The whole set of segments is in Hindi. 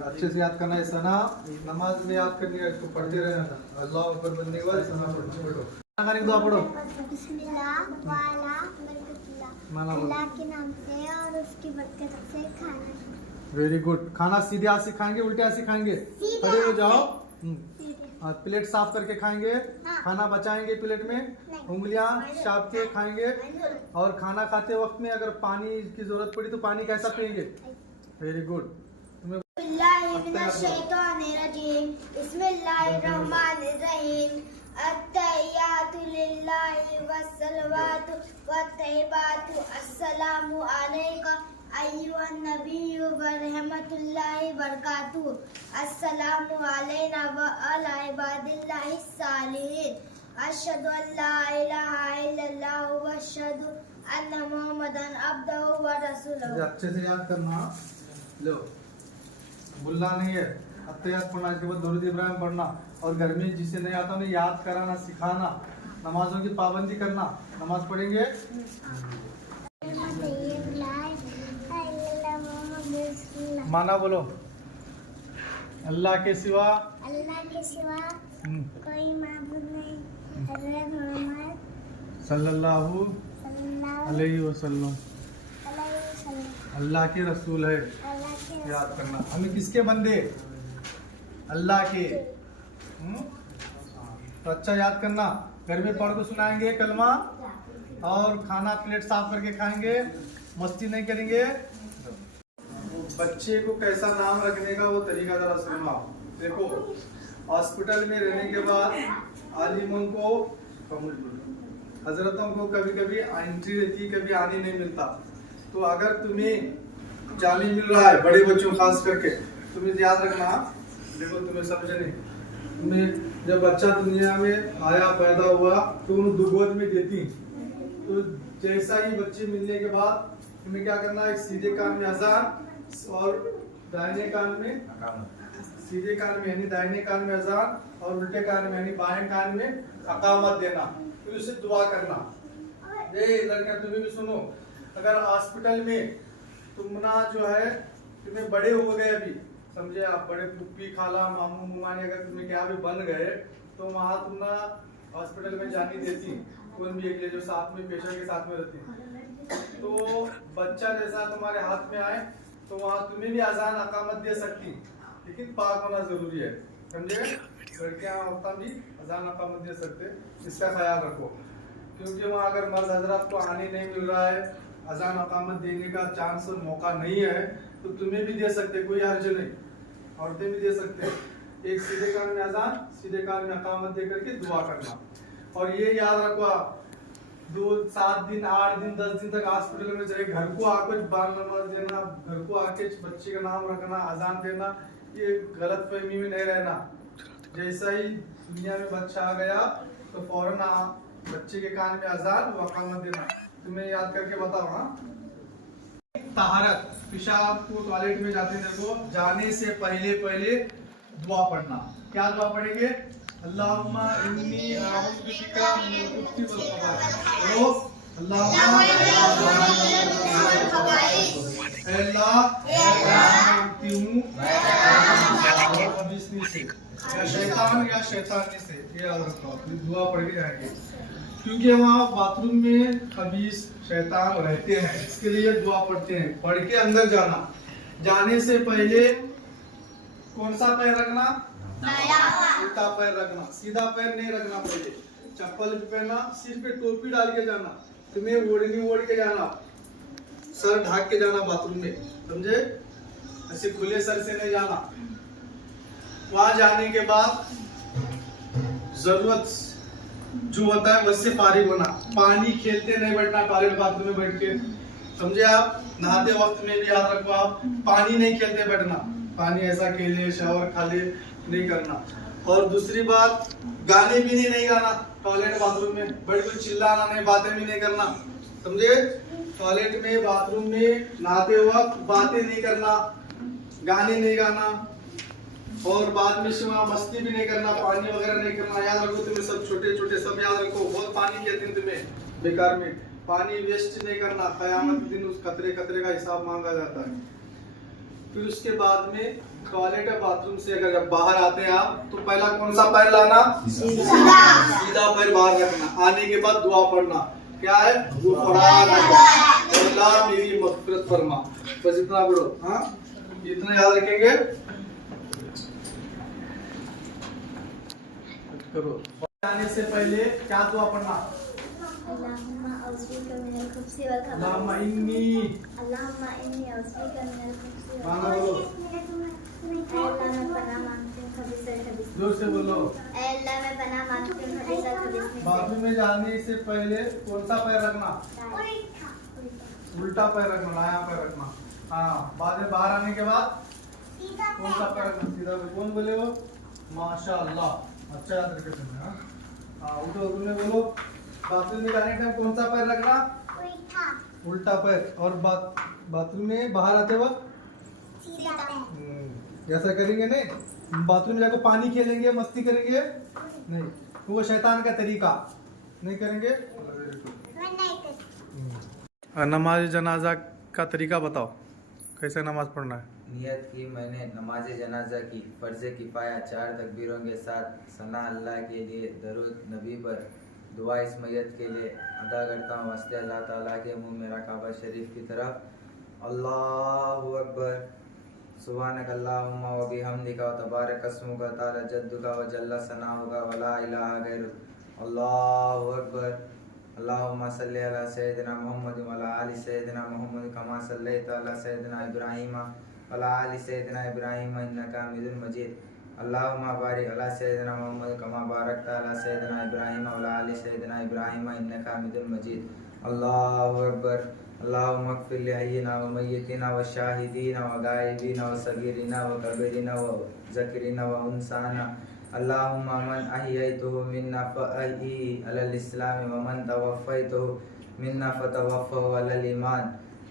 अच्छे से याद करना है सना, नमाज में याद करनी है, इसको पढ़ते रहना। अल्लाह अकबर बनने के बाद सना पढ़ो। दुआ पढ़ो। अल्लाह के नाम से और उसकी बरकत से खाना। Very good. खाना सीधे हाथ से खाएंगे उल्टे हाथ से खाएंगे? खड़े हो जाओ। प्लेट साफ करके खाएंगे। हाँ। खाना बचाएंगे प्लेट में, उंगलियां छाप के खाएंगे। और खाना खाते वक्त में अगर पानी की जरूरत पड़ी तो पानी कैसा पिएंगे? Very good. अत्तहियातु लिल्लाहि वस्सलावातु वत्तय्यिबातु अस्सलामु अलैका अय्युहन नबिय्यु व रहमतुल्लाहि व बरकातुहू अस्सलामु अलैना व अला इबादिल्लाहिस सालिहीन अशहदु अल्ला इलाहा इल्लल्लाह व अशहदु अन्ना मुहम्मदन अब्दुहु व रसूलुहू। अच्छे से याद करना। लो, भूलना नहीं है। अत्तहियात पढ़ना, इसके बाद दुरूद इब्राहिम पढ़ना। और घर में जिसे नहीं आता उन्हें याद कराना, सिखाना। नमाजों की पाबंदी करना। नमाज पढ़ेंगे। माना बोलो। अल्लाह के सिवा कोई माबूद नहीं। हज़रत मोहम्मद सल्लल्लाहु अलैहि वसल्लम अल्लाह के रसूल है। याद करना। हमें किसके बंदे? अल्लाह के। तो अच्छा याद करना। घर में पढ़ को सुनाएंगे कलमा, और खाना प्लेट साफ करके खाएंगे, मस्ती नहीं करेंगे। बच्चे को कैसा नाम रखने का वो तरीका जरा सुनो। देखो, हॉस्पिटल में रहने के बाद आलिमों को, हजरतों को कभी कभी एंट्री रहती, कभी आने नहीं मिलता। तो अगर तुम्हें जाने मिल रहा है, बड़े बच्चों खास करके, तुम्हें याद रखना। देखो, तुम्हें समझ नहीं, तुम्हें जब बच्चा दुनिया में आया, पैदा हुआ, तो उन्हें दुगोद में देती। तो जैसा ही बच्चे मिलने के बाद तुम्हें क्या करना है? सीधे कान में अजान और दाहिने कान में, सीधे कान में यानी दाहिने कान में अजान और उल्टे कान में यानी बाएं कान में अकामत देना। फिर उसे दुआ करना। ये लड़का तुम्हें भी सुनो, अगर हॉस्पिटल में तुम ना जो है, तुम्हें बड़े हो गए, अभी समझे आप, बड़े पुप्पी खाला मामू मुमानी अगर तुम्हें क्या भी बन गए, तो वहाँ तुम ना हॉस्पिटल में जाने देती। कौन भी एक ले जो साथ में पेशेंट के साथ में रहती। तो बच्चा जैसा तुम्हारे हाथ में आए तो वहाँ तुम्हें भी अजान अकामत दे सकती, लेकिन पाक होना जरूरी है। समझे? लड़कियाँ औरतें भी अजान अकामत दे सकते, इसका ख्याल रखो। क्योंकि वहाँ अगर मर्द हजरात को आने नहीं मिल रहा है, अजान अकामत देने का चांस और मौका नहीं है, तो तुम्हें भी दे सकते, कोई हर्ज नहीं। औरतें भी दे सकते। एक सीधे कान में अजान, सीधे कान में अकामत दे करके दुआ करना। और ये याद रखो, 7 दिन 8 दिन 10 दिन तक हॉस्पिटल में जाए, घर को आकर बाल नमाज देना, घर को आके बच्चे का नाम रखना, अजान देना, ये गलत फहमी में नहीं रहना। जैसा ही दुनिया में बच्चा आ गया तो फौरन बच्चे के कान में अजान व अकामत देना। तुम्हें याद करके बताओ। हाँ, तहारत, पेशाब को टॉयलेट में जाते देखो, जाने से पहले दुआ पढ़ना। क्या दुआ पढ़ेंगे? अल्लाहुम्मा इन्नी अऊज़ु बिका मिनल खुब्थि वल खबाइस। अल्लाहुम्मा अल्लाह मांगती हूँ या शैतानी से। ये याद रखो, दुआ पढ़ के जाएंगे, क्योंकि वहाँ बाथरूम में खबीस शैतान रहते हैं, इसके लिए दुआ पढ़ते हैं। पढ़ के अंदर जाना। जाने से पहले कौन सा पैर रखना? उल्टा पैर रखना, सीधा पैर नहीं रखना। पहले चप्पल भी पहनना, सिर पे टोपी डाल के जाना, तुम्हें ओढ़नी ओढ़ के जाना, सर ढक के जाना बाथरूम में। समझे? ऐसे खुले सर से नहीं जाना। वहां जाने के बाद जरूरत जो होता है वैसे फारिग होना। पानी खेलते नहीं बैठना टॉयलेट बाथरूम में बैठ के। समझे आप? नहाते वक्त में भी याद रखो, आप पानी नहीं खेलते बैठना। पानी ऐसा खेले, शावर खा ले नहीं करना। और दूसरी बात, गाने भी नहीं गाना टॉयलेट बाथरूम में, बैठ के चिल्लाना नहीं, बातें भी नहीं करना। समझे? टॉयलेट में बाथरूम में नहाते वक्त बातें नहीं करना, गाने नहीं गाना। और बाद में शिवा मस्ती भी नहीं करना, पानी वगैरह नहीं करना। याद रखो तुम्हें सब छोटे छोटे सब याद रखो। बहुत पानी के दिन तुम्हें बेकार में पानी वेस्ट नहीं करना। कयामत के दिन उस खतरे खतरे का हिसाब मांगा जाता है। फिर उसके बाद में टॉयलेट या बाथरूम से अगर जब बाहर आते हैं आप तो पहला कौन सा पैर लाना? सीधा पैर बाहर रखना। आने के बाद दुआ पढ़ना। क्या है? अल्लाह मेरी मग़फ़िरत फरमा। बस इतना पढ़ो। हाँ, इतना याद रखेंगे। करो। आने से पहले क्या दुआ पढ़ना? अल्लाहुम्मा औज़ुबिका मिनल खुब्सी वल खबाइस। अल्लाहुम्मा इन्नी औज़ुबिका मिनल खुब्सी वल मांगा बोलो। अल्लाह मैं पनाह मांगती हूँ खबीस और खबीस। जोर से बोलो। अल्लाह मैं पनाह मांगती हूँ खबीस और खबीस में से। बाथरूम में जाने से पहले कौन सा पैर रखना? उल्टा पैर रखना, दायां पैर रखना। हाँ, बाद में बाहर आने के बाद कौन सा पैर रखना? सीधा। कौन बोले वो? माशाअल्लाह, अच्छा याद रखे तुमने। हाँ, उठो तुमने बोलो। बाथरूम में जाने के टाइम कौन सा पैर रखना? उल्टा पैर। और बाथरूम में बाहर आते वक्त ऐसा करेंगे नहीं। बाथरूम में जाकर पानी खेलेंगे, मस्ती करेंगे नहीं, तो वो शैतान का तरीका नहीं करेंगे। नमाज जनाजा का तरीका बताओ, कैसे नमाज पढ़ना है? नियत की मैंने नमाज जनाजा की फ़र्ज़ किफ़ाया 4 तकबीरों के साथ सना अल्लाह के लिए दरूद नबी पर दुआ इस मैयत के लिए अदा करता हूँ। वस्ते अल्लाह ताला के मुँह मेरा काबा शरीफ की तरफ। अल्लाहु अकबर। सुब्हानक अल्लाहुम्मा व बिहम्दिका व तबारक अस्मुका ताला जद्दुका व जल्ला सनाउका व ला इलाहा गैरुक। अल्लाहु अकबर। अल्लाहुम्मा सल्लि अला सय्यदिना मुहम्मद व अला आलि सय्यदिना मुहम्मद कमा सल्लैता अला सय्यदिना इब्राहीम व अला आलि सय्यदिना इब्राहीम इन्नका हमीदुम मजीद। अल्लाहुम्मा बारिक अला सय्यदिना मुहम्मद कमा बारकता अला सय्यदिना इब्राहीम व अला आलि सय्यदिना इब्राहीम इन्नका हमीदुम मजीद। अल्लाहु अकबर। अल्लाहुम्मा इग़फिर लि हय्यिना व मय्यितिना व शाहिदीना व गायबीना व सगीरिना व कबीरिना व ज़कीरिना व उनसाना। अल्लाहुम्मा मन अहयैतुहु मिन्ना फ़अहयिही अलल इस्लाम व मन तवफ़्फ़ैतुहु मिन्ना फ़तवफ़्फ़हु अलल ईमान।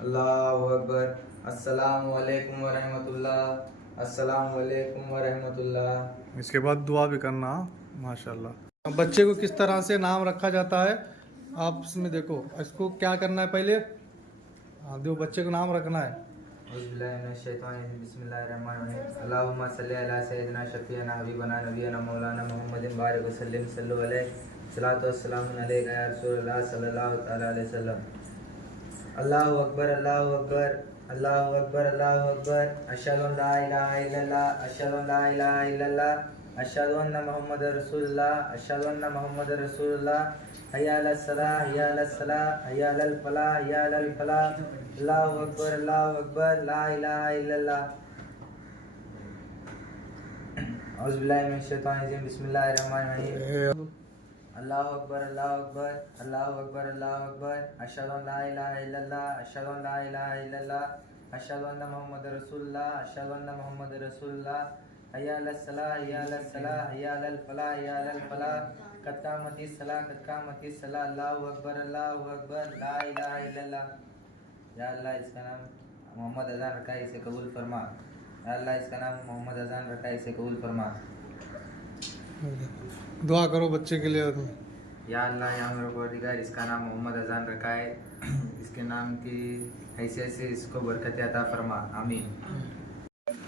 अल्लाहु अकबर। अस्सलामु अलैकुम व रहमतुल्लाह। अस्सलामु अलैकुम व रहमतुल्लाह। इसके बाद दुआ भी करना। माशाल्लाह। बच्चे को किस तरह से नाम रखा जाता है आप इसमें देखो। इसको क्या करना है पहले? हाँ, दो बच्चे को नाम रखना है। बिस्मिल्लाहिर्रहमानिर्रहीम। अल्लाहुम्मा सल्लि अला सय्यदिना शफीअना हबीबना नबियना मौलाना मुहम्मदिन बारिक वसल्लिम सल्लु अलैहि सलातु वस्सलामु अलैका या रसूलल्लाह सल्लल्लाहु तआला अलैहि वसल्लम। अल्लाहु अकबर। अल्लाहु अकबर। अल्लाहु अकबर। अल्लाहु अकबर। अशहदु अन ला इलाहा इल्लल्लाह। अशहदु अन ला इलाहा इल्लल्लाह। अशहदु अन्ना मुहम्मदर रसूलुल्लाह। अशहदु अन्ना मुहम्मदर रसूलुल्लाह। हय्या अलस सलाह, हय्या अलस सलाह, हय्या अलल फलाह, हय्या अलल फलाह। अल्लाहु अकबर। अल्लाहु अकबर। ला इलाहा इल्लल्लाह। औज़ु बिल्लाहि मिनश शैतानिर रजीम। बिस्मिल्लाहिर्रहमानिर्रहीम। अल्लाहु अकबर। अल्लाहु अकबर। अल्लाहु अकबर। अल्लाहु अकबर। अशहदु अन ला इलाहा इल्लल्लाह। अशहदु अन ला इलाहा इल्लल्लाह। अशहदु अन्ना मुहम्मदर रसूलुल्लाह। अशहदु अन्ना मुहम्मदर रसूलुल्लाह। हय्या अलस सलाह, हय्या अलस सलाह, हय्या अलल फलाह, हय्या अलल फलाह। कद कामतिस सलाह, कद कामतिस सलाह। अल्लाहु अकबर। अल्लाहु अकबर। ला इलाहा इल्लल्लाह। या अल्लाह, इसका नाम मोहम्मद अज़ान रखा है, इसे कबूल फरमा। या अल्लाह, इसका नाम मोहम्मद अज़ान रखा है, इसे कबूल फरमा। दुआ करो बच्चे के लिए। या अल्लाह, या मेरे परवरदिगार, इसका नाम मोहम्मद अज़ान रखा है, इसके नाम की हैसियत से इसको बरकत अता फरमा। आमीन।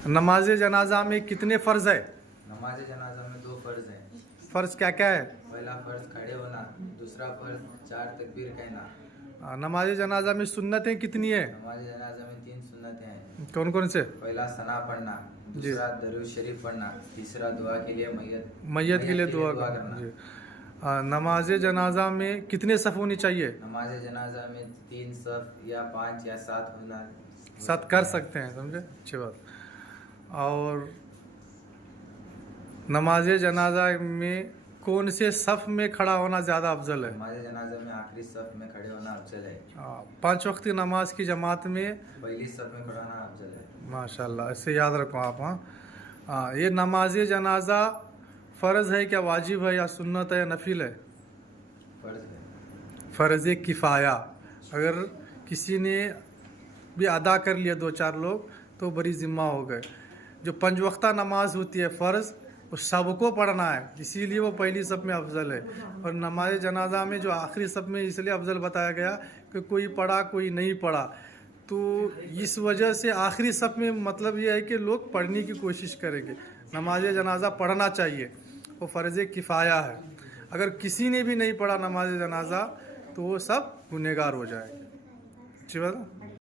नमाज जनाजा में कितने फ़र्ज़ है? नमाज जनाजा में 2 फ़र्ज़ हैं। फ़र्ज़ क्या क्या है? पहला फ़र्ज़ खड़े होना, दूसरा फ़र्ज़ 4 तकबीर कहना। नमाज जनाजा में सुन्नतें कितनी है? नमाज जनाजा में 3 सुन्नतें हैं। कौन कौन से? पहला सना पढ़ना, दूसरा दरूद शरीफ पढ़ना, तीसरा दुआ के लिए मैयत के लिए दुआ करना। नमाज जनाजा में कितने सफ़ होनी चाहिए? नमाज जनाजा में 3 सफ़ या 5 या 7 होना 7 कर सकते हैं, समझे? अच्छी बात। और नमाज जनाजा में कौन से सफ़ में खड़ा होना ज़्यादा अफजल है? नमाज जनाजा में आखिरी सफ़ में खड़े होना अफजल है। 5 वक्त की नमाज की जमात में पहली सफ़ में खड़ा होना अफजल है। माशाल्लाह, इससे याद रखो आप। हाँ, ये नमाज जनाजा फ़र्ज़ है क्या, वाजिब है या सुन्नत है या नफिल है? फ़र्ज़ है। फ़र्ज़ किफ़ाया। अगर किसी ने भी अदा कर लिया 2-4 लोग तो बड़ी ज़िम्मा हो गए। जो 5 वक्ता नमाज होती है फ़र्ज़, वो सबको पढ़ना है, इसीलिए वो पहली सब में अफजल है। और नमाज जनाजा में जो आखिरी सब में इसलिए अफजल बताया गया कि कोई पढ़ा कोई नहीं पढ़ा, तो इस वजह से आखिरी सब में मतलब ये है कि लोग पढ़ने की कोशिश करेंगे। नमाज जनाजा पढ़ना चाहिए, वो फ़र्ज़ किफ़ाया है। अगर किसी ने भी नहीं पढ़ा नमाज जनाजा तो वो सब गुनहगार हो जाएंगे। अच्छी बात है।